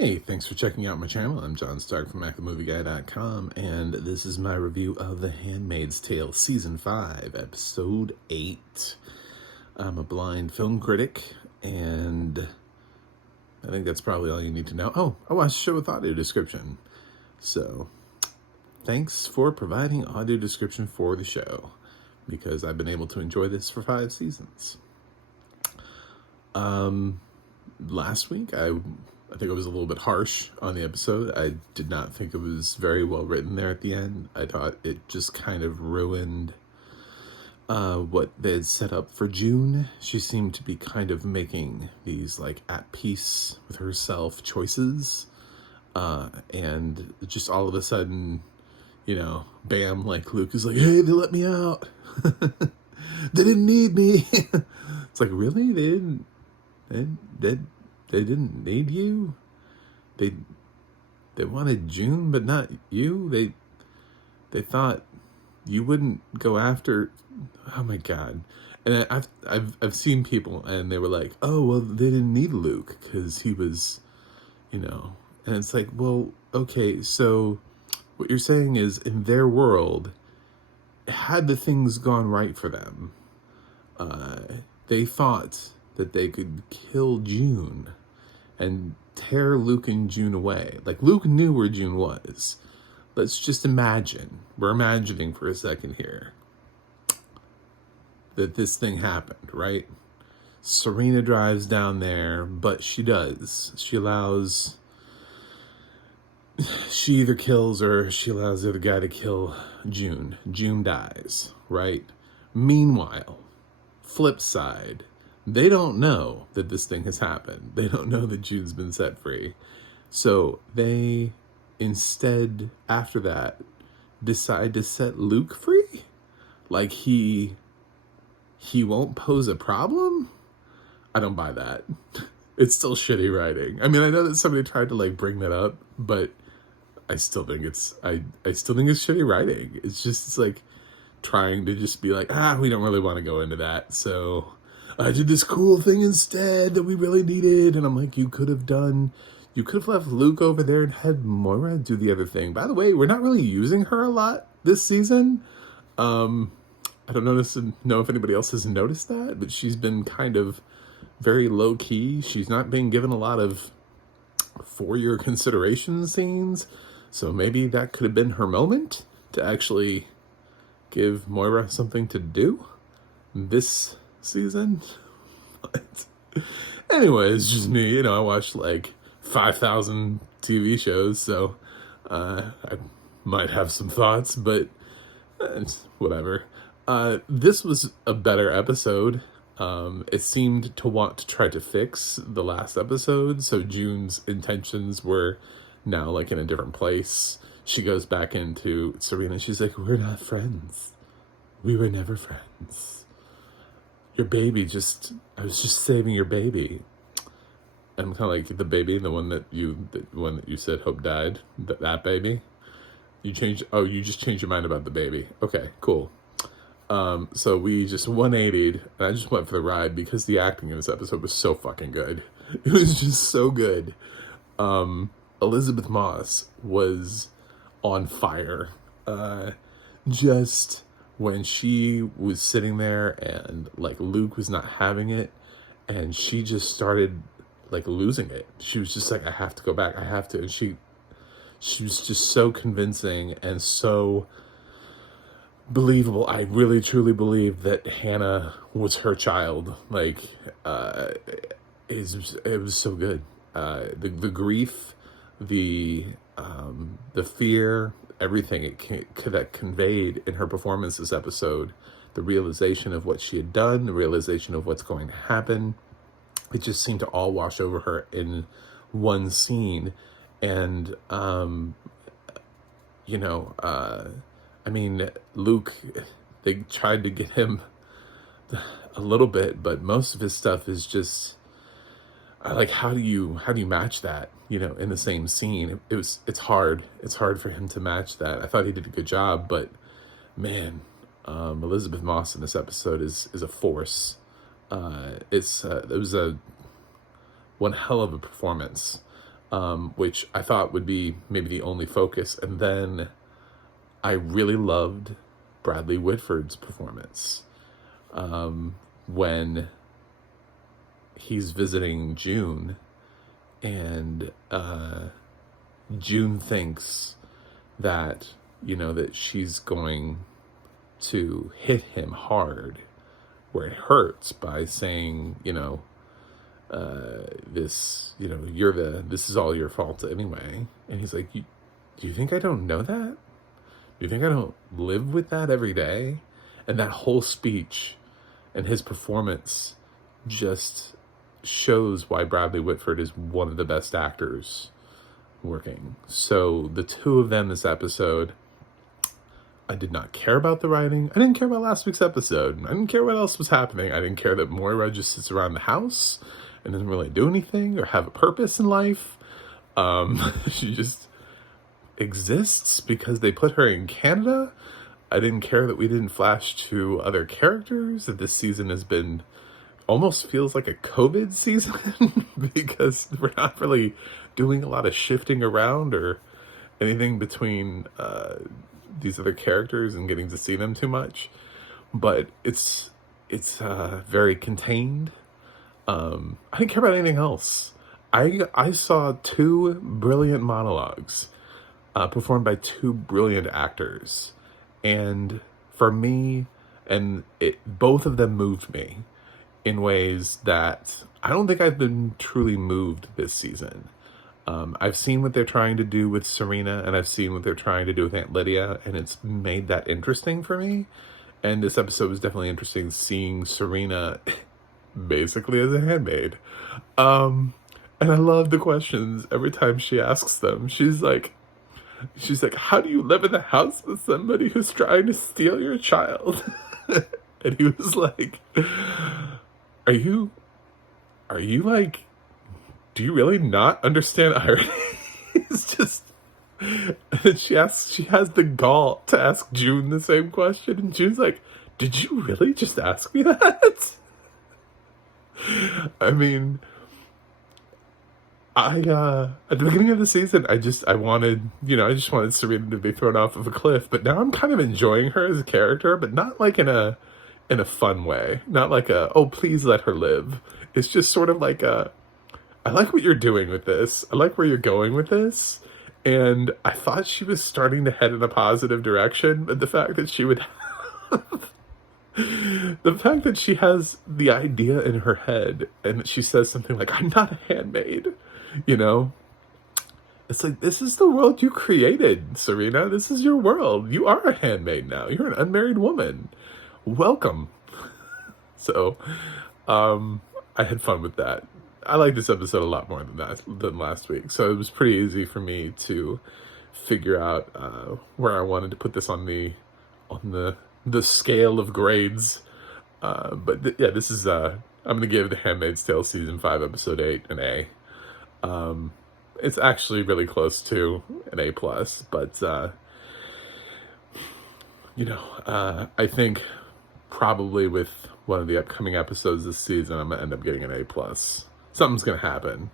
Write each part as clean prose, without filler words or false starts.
Hey, thanks for checking out my channel. I'm John Stark from MacTheMovieGuy.com, and this is my review of The Handmaid's Tale, Season 5, Episode 8. I'm a blind film critic, and I think that's probably all you need to know. Oh, I watched the show with audio description. So, thanks for providing audio description for the show, because I've been able to enjoy this for 5 seasons. Last week, I think it was a little bit harsh on the episode. I did not think it was very well written there at the end. I thought it just kind of ruined what they had set up for June. She seemed to be kind of making these like at peace with herself choices. And just all of a sudden, bam, like Luke is like, hey, they let me out. They didn't need me. It's like, really? They didn't need you. They wanted June, but not you. They thought you wouldn't go after. Oh my God! And I've seen people, and they were like, oh well, they didn't need Luke because he was, And it's like, well, okay, so what you're saying is, in their world, had the things gone right for them, they thought that they could kill June and tear Luke and June away. Like, Luke knew where June was. Let's just imagine. We're imagining for a second here that this thing happened, right? Serena drives down there, but she does. She either kills or she allows the other guy to kill June. June dies, right? Meanwhile, flip side, they don't know that this thing has happened. They don't know that June's been set free. So they instead, after that, decide to set Luke free? Like he won't pose a problem? I don't buy that. It's still shitty writing. I mean, I know that somebody tried to like bring that up, but I still think it's shitty writing. It's like trying to just be like, we don't really want to go into that, so I did this cool thing instead that we really needed. And I'm like, you could have left Luke over there and had Moira do the other thing. By the way, we're not really using her a lot this season. I don't know if anybody else has noticed that, but she's been kind of very low key. She's not being given a lot of for your consideration scenes. So maybe that could have been her moment to actually give Moira something to do this season. But anyway, it's just me. I watched like 5,000 TV shows, so I might have some thoughts, but it's whatever. This was a better episode. It seemed to want to try to fix the last episode, so June's intentions were now like in a different place. She goes back into Serena. She's like, we're not friends. We were never friends. Your baby I was just saving your baby. I'm kind of like the baby, the one that you said Hope died, that baby. You just changed your mind about the baby. Okay, cool. So we just 180'd, and I just went for the ride because the acting in this episode was so fucking good. It was just so good. Elizabeth Moss was on fire. Just when she was sitting there and like Luke was not having it, and she just started like losing it. She was just like, I have to go back. I have to. And she was just so convincing and so believable. I really truly believe that Hannah was her child. Like, it was so good. The grief, the fear, everything that conveyed in her performance this episode, the realization of what she had done, the realization of what's going to happen, it just seemed to all wash over her in one scene. And I mean, Luke, they tried to get him a little bit, but most of his stuff is just like, how do you match that, in the same scene? It's hard. It's hard for him to match that. I thought he did a good job, but man, Elizabeth Moss in this episode is a force. It was one hell of a performance. which I thought would be maybe the only focus. And then I really loved Bradley Whitford's performance when he's visiting June, and June thinks that, that she's going to hit him hard where it hurts by saying, this is all your fault anyway. And he's like, do you think I don't know that? Do you think I don't live with that every day? And that whole speech and his performance just shows why Bradley Whitford is one of the best actors working. So the two of them this episode, I did not care about the writing. I didn't care about last week's episode. I didn't care what else was happening. I didn't care that Moira just sits around the house and doesn't really do anything or have a purpose in life. She just exists because they put her in Canada. I didn't care that we didn't flash to other characters, that this season has been almost feels like a COVID season because we're not really doing a lot of shifting around or anything between these other characters and getting to see them too much. But it's very contained. I didn't care about anything else. I saw two brilliant monologues performed by two brilliant actors, and for me, both of them moved me in ways that I don't think I've been truly moved this season. I've seen what they're trying to do with Serena, and I've seen what they're trying to do with Aunt Lydia, and it's made that interesting for me. And this episode was definitely interesting, seeing Serena basically as a handmaid. And I love the questions every time she asks them. She's like, how do you live in the house with somebody who's trying to steal your child? And he was like, are you like, do you really not understand irony? It's just, and she has the gall to ask June the same question, and June's like, did you really just ask me that? I mean, at the beginning of the season, I just wanted Serena to be thrown off of a cliff, but now I'm kind of enjoying her as a character, but not like in a fun way, not like oh, please let her live. It's just sort of like I like what you're doing with this. I like where you're going with this. And I thought she was starting to head in a positive direction, but the fact that she would the fact that she has the idea in her head and she says something like, I'm not a handmaid, it's like, this is the world you created, Serena. This is your world. You are a handmaid now. You're an unmarried woman. Welcome. So, I had fun with that. I like this episode a lot more than last week. So it was pretty easy for me to figure out where I wanted to put this on the scale of grades. This is I'm gonna give The Handmaid's Tale season 5 episode 8 an A. It's actually really close to an A+, but I think probably with one of the upcoming episodes this season, I'm gonna end up getting an A+. Something's gonna happen.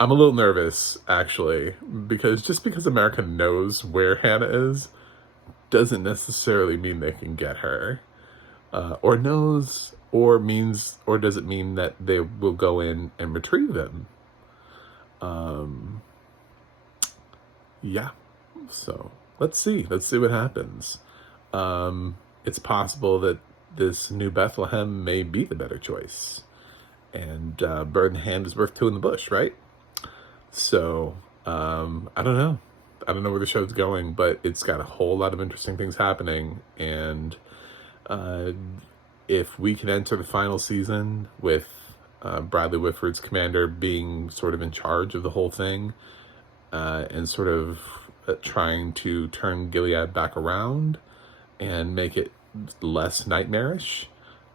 I'm a little nervous, actually, because America knows where Hannah is doesn't necessarily mean they can get her, or knows, or does it mean that they will go in and retrieve them? Yeah. So let's see what happens. It's possible that this New Bethlehem may be the better choice, and bird in hand is worth two in the bush, right? So I don't know where the show's going, but it's got a whole lot of interesting things happening, and if we can enter the final season with Bradley Whitford's commander being sort of in charge of the whole thing, and sort of trying to turn Gilead back around and make it less nightmarish,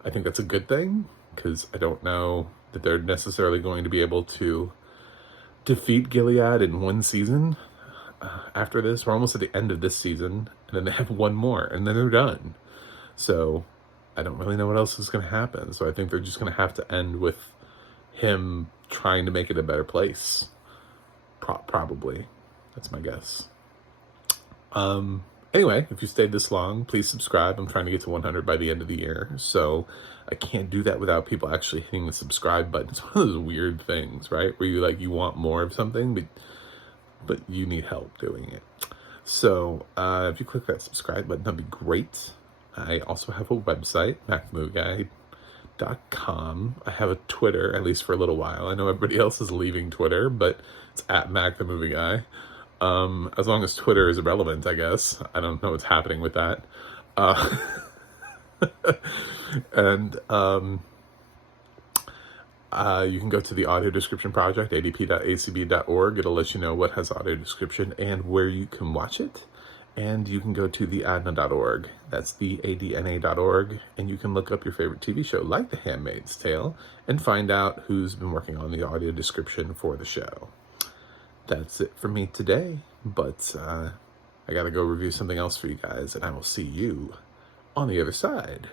I think that's a good thing, because I don't know that they're necessarily going to be able to defeat Gilead in one season. After this, we're almost at the end of this season, and then they have one more, and then they're done. So I don't really know what else is going to happen. So I think they're just going to have to end with him trying to make it a better place. Probably. That's my guess. Anyway, if you stayed this long, please subscribe. I'm trying to get to 100 by the end of the year, so I can't do that without people actually hitting the subscribe button. It's one of those weird things, right? Where you want more of something, but you need help doing it. So if you click that subscribe button, that'd be great. I also have a website, MacTheMovieGuy.com. I have a Twitter, at least for a little while. I know everybody else is leaving Twitter, but it's at MacTheMovieGuy. As long as Twitter is irrelevant, I guess. I don't know what's happening with that. And you can go to the audio description project, adp.acb.org. It'll let you know what has audio description and where you can watch it. And you can go to theadna.org. That's theadna.org. And you can look up your favorite TV show, like The Handmaid's Tale, and find out who's been working on the audio description for the show. That's it for me today, but I gotta go review something else for you guys, and I will see you on the other side.